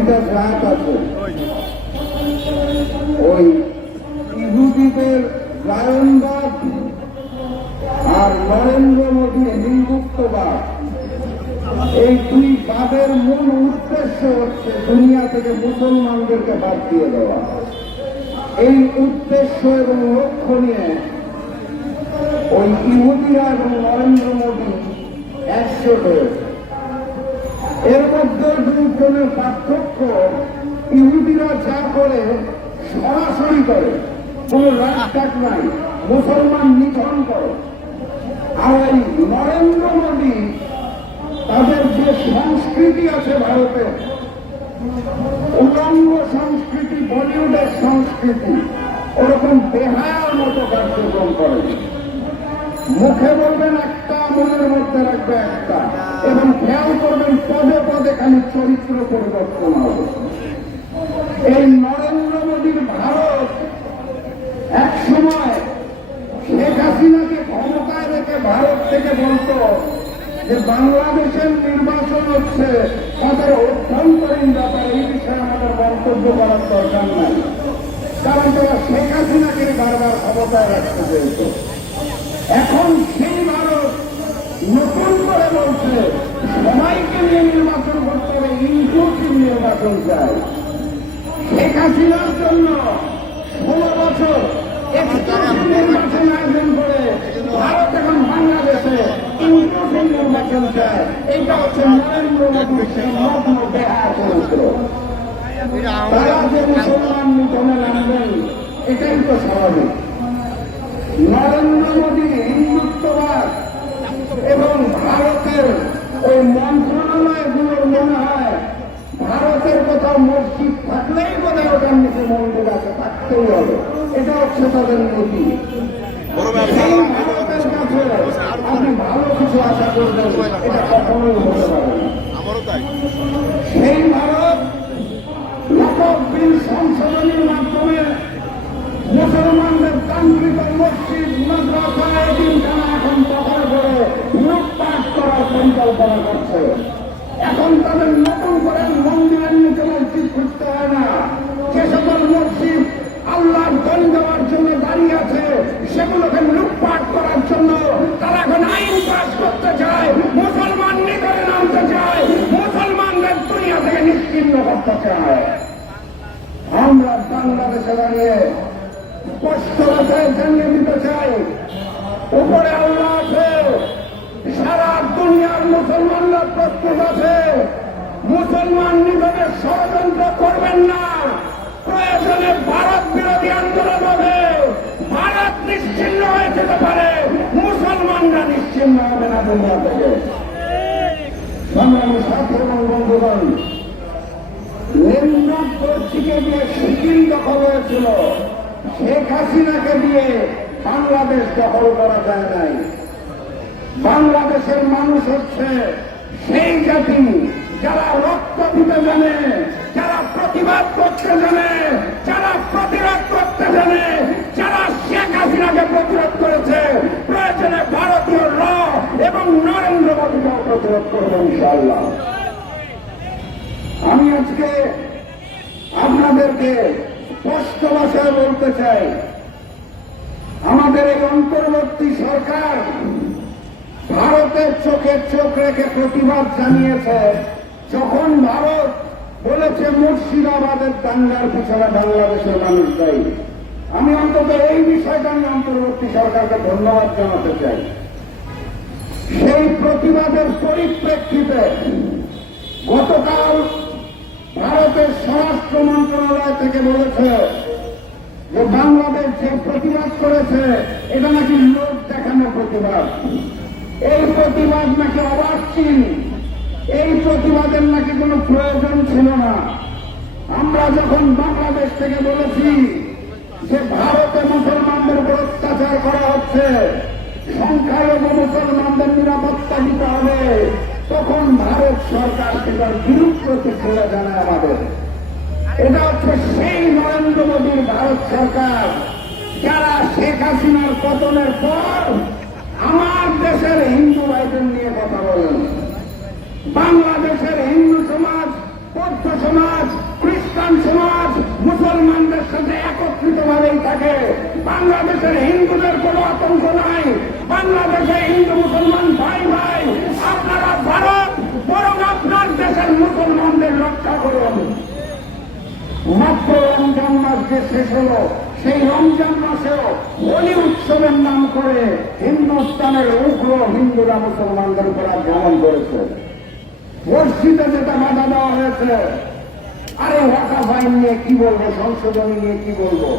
দুইটা জাত আছে, ওই ইহুদিদের জায়নবাদ আর নরেন্দ্র মোদীর হিন্দুত্ববাদ। এই দুই বাদের মূল উদ্দেশ্য হচ্ছে দুনিয়া থেকে মুসলমানদেরকে বাদ দিয়ে দেওয়া। এই উদ্দেশ্য এবং লক্ষ্য নিয়ে ওই ইহুদিরা এবং নরেন্দ্র মোদী একজোট হয়েছে। এর মধ্যে দুজনের পার্থক্য, ইহুদিরা যা করে সরাসরি করে, কোন রাজটাক নাই, মুসলমান নিধন করে। আর এই নরেন্দ্র মোদী তাদের যে সংস্কৃতি আছে ভারতে, উলঙ্গ সংস্কৃতি, বলিউডের সংস্কৃতি, ওরকম বেহায়ার মতো কার্যক্রম করে। মুখে বলবেন একটা, মনের মধ্যে রাখবে একটা, এবং খেয়াল করবেন পদে পদে খালি চরিত্র পরিবর্তন হবে। এই নরেন্দ্র মোদীর ভারত এক সময় শেখ হাসিনাকে ক্ষমতায় রেখে ভারত থেকে বলতো যে বাংলাদেশের নির্বাচন হচ্ছে তাদের অভ্যন্তরীণ ব্যাপার, এই বিষয়ে আমাদের মন্তব্য করার দরকার নাই, কারণ তারা শেখ হাসিনাকে বারবার ক্ষমতায় রাখতে চেয়েছে। এখন সেই ভারত নতুন করে বলছে সবাইকে নিয়ে নির্বাচন করতে হবে, ইনক্লুসিভ নির্বাচন চাই। শেখ হাসিনার জন্য 16 বছর এক্সক্লুসিভ নির্বাচন আয়োজন করে ভারত এখন বাংলাদেশে ইনক্লুসিভ নির্বাচন চায়। এইটা হচ্ছে নরেন্দ্র মোদীর সেই মগ্ন বেহায়া চরিত্র। তারা যে মুসলমান নিধনে নামবেন, এটাই তো স্বাভাবিক। নরেন্দ্র মোদী হিন্দুত্ববাদ এবং ভারতের ওই মন্ত্রণালয়গুলোর মনে হয় ভারতের কোথাও মসজিদ থাকলেই বোধহয় ওটার নিচে মন্দির আছে, থাকতেই হবে, এটা হচ্ছে তাদের নীতি। সেই ভারতের কাছে আপনি ভালো কিছু আশা করবেন, এটা কখনোই হতে পারে না। সেই ভারত লোক বিল সংশোধনীর মাধ্যমে মুসলমানদের তান্ত্রিক মসজিদ, মাদ্রাসা, এতিমখানা এখন দখল করে লুটপাট করার পরিকল্পনা করছে। এখন তাদের নতুন করে মন্দিরের নিচে মসজিদ খুঁজতে হয় না। যে সকল মসজিদ আল্লাহর দল দেওয়ার জন্য দাঁড়িয়ে আছে, সেগুলোকে লুটপাট করার জন্য তারা এখন আইন পাস করতে চায়, মুসলমান নিধনে নামতে চায়, মুসলমানদের দুনিয়া থেকে নিশ্চিহ্ন করতে চায়। আমরা বাংলাদেশে দাঁড়িয়ে স্পষ্ট ভাষায় জানিয়ে দিতে চাই, উপরে আল্লাহ আছে, সারা দুনিয়ার মুসলমানরা প্রস্তুত আছে। মুসলমান নিধনের ষড়যন্ত্র করবেন না। প্রয়োজনে ভারত বিরোধী আন্দোলন হবে। ভারত নিশ্চিহ্ন হয়ে যেতে পারে, মুসলমানরা নিশ্চিহ্ন হবে না দুনিয়া থেকে। সংগ্রামী ছাত্র এবং বন্ধুগণ, লেনদেন কর্তৃকে দিয়ে সিকিম দখল হয়েছিল, শেখ হাসিনাকে দিয়ে বাংলাদেশ দখল করা যায় নাই। বাংলাদেশের মানুষ হচ্ছে সেই জাতি যারা রক্ত দিতে জানে, যারা প্রতিবাদ করতে জানে, যারা প্রতিরোধ করতে জানে, যারা শেখ হাসিনাকে প্রতিরোধ করেছে। প্রয়োজনে ভারতীয় র এবং নরেন্দ্র মোদীকেও প্রতিরোধ করবো ইনশাআল্লাহ। আমি আজকে আপনাদেরকে স্পষ্ট ভাষায় বলতে চাই, আমাদের এই অন্তর্বর্তী সরকার ভারতের চোখে চোখ রেখে প্রতিবাদ জানিয়েছে। যখন ভারত বলেছে মুর্শিদাবাদের দাঙ্গার পিছনে বাংলাদেশের মানুষ দায়ী, আমি অন্তত এই বিষয়টা আমি অন্তর্বর্তী সরকারকে ধন্যবাদ জানাতে চাই। সেই প্রতিবাদের পরিপ্রেক্ষিতে গতকাল ভারতের স্বরাষ্ট্র মন্ত্রণালয় থেকে বলেছে যে বাংলাদেশ যে প্রতিবাদ করেছে এটা নাকি লোক দেখানো প্রতিবাদ, এই প্রতিবাদ নাকি অবাচ্ছিন, এই প্রতিবাদের নাকি কোনো প্রয়োজন ছিল না। আমরা যখন বাংলাদেশ থেকে বলেছি যে ভারতে মুসলমানদের উপর অত্যাচার করা হচ্ছে, সংখ্যালঘু মুসলমানদের নিরাপত্তা দিতে হবে, তখন ভারত সরকার সেটার বিরূপ প্রতিক্রিয়া জানায় আমাদের। এটা হচ্ছে সেই নরেন্দ্র মোদীর ভারত সরকার যারা শেখ হাসিনার পতনের পর আমার দেশের হিন্দু ভাইদের নিয়ে কথা বলেন। বাংলাদেশের হিন্দু সমাজ, বৌদ্ধ সমাজ, যে শেষ হলো, সেই রমজান মাসেও হোলি উৎসবের নাম করে হিন্দুস্তানের উগ্র হিন্দুরা মুসলমানদের উপর আক্রমণ করেছে। মসজিদে যেটা বাধা দেওয়া হয়েছে, আরে ওয়াকাফ আইন নিয়ে কি বলবো, সংশোধনী নিয়ে কি বলবো।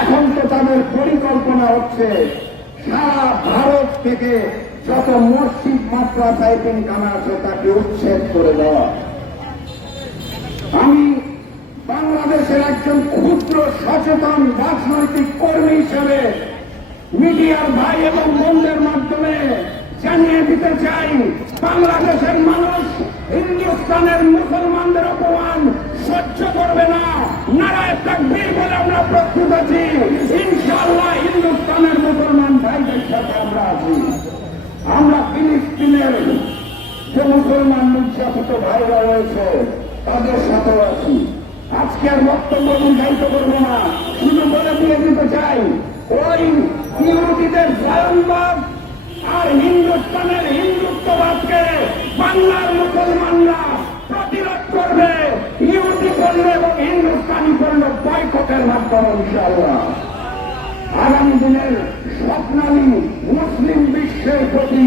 এখন তো তাদের পরিকল্পনা হচ্ছে সারা ভারত থেকে যত মসজিদ মাদ্রাসা এতিমখানা আছে তাকে উচ্ছেদ করে দেওয়া। আমি বাংলাদেশের একজন ক্ষুদ্র সচেতন রাজনৈতিক কর্মী হিসেবে মিডিয়ার ভাই এবং বোনদের মাধ্যমে জানিয়ে দিতে চাই, বাংলাদেশের মানুষ হিন্দুস্তানের মুসলমানদের অপমান সহ্য করবে না। নারায়ে তাকবীর বলে আমরা প্রস্তুত আছি। ইনশাআল্লাহ হিন্দুস্তানের মুসলমান ভাইদের সাথে আমরা আছি। আমরা ফিলিস্তিনের যে মুসলমান নির্যাতিত ভাইরা রয়েছে তাদের সাথেও আছি। আজকে আর বক্তব্য দীর্ঘায়িত করবো না, শুধু বলে দিয়ে দিতে চাই, ওই ইহুদিদের জায়নবাদ আর হিন্দুস্তানের হিন্দুত্ববাদকে বাংলার মুসলমানরা প্রতিরোধ করবে। ইহুদি পণ্য এবং হিন্দুস্তানি পণ্য বয়কটের মাধ্যমে ইনশাআল্লাহ। আগামী দিনের স্বপ্নালী মুসলিম বিশ্বের প্রতি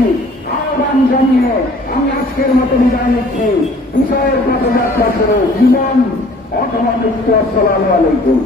আহ্বান জানিয়ে আমি আজকের মতো বিদায় নিচ্ছি। বিষয়ের পথযাত্রা শুরু, জীবন অথবা মৃত্যু। আসসালামু আলাইকুম।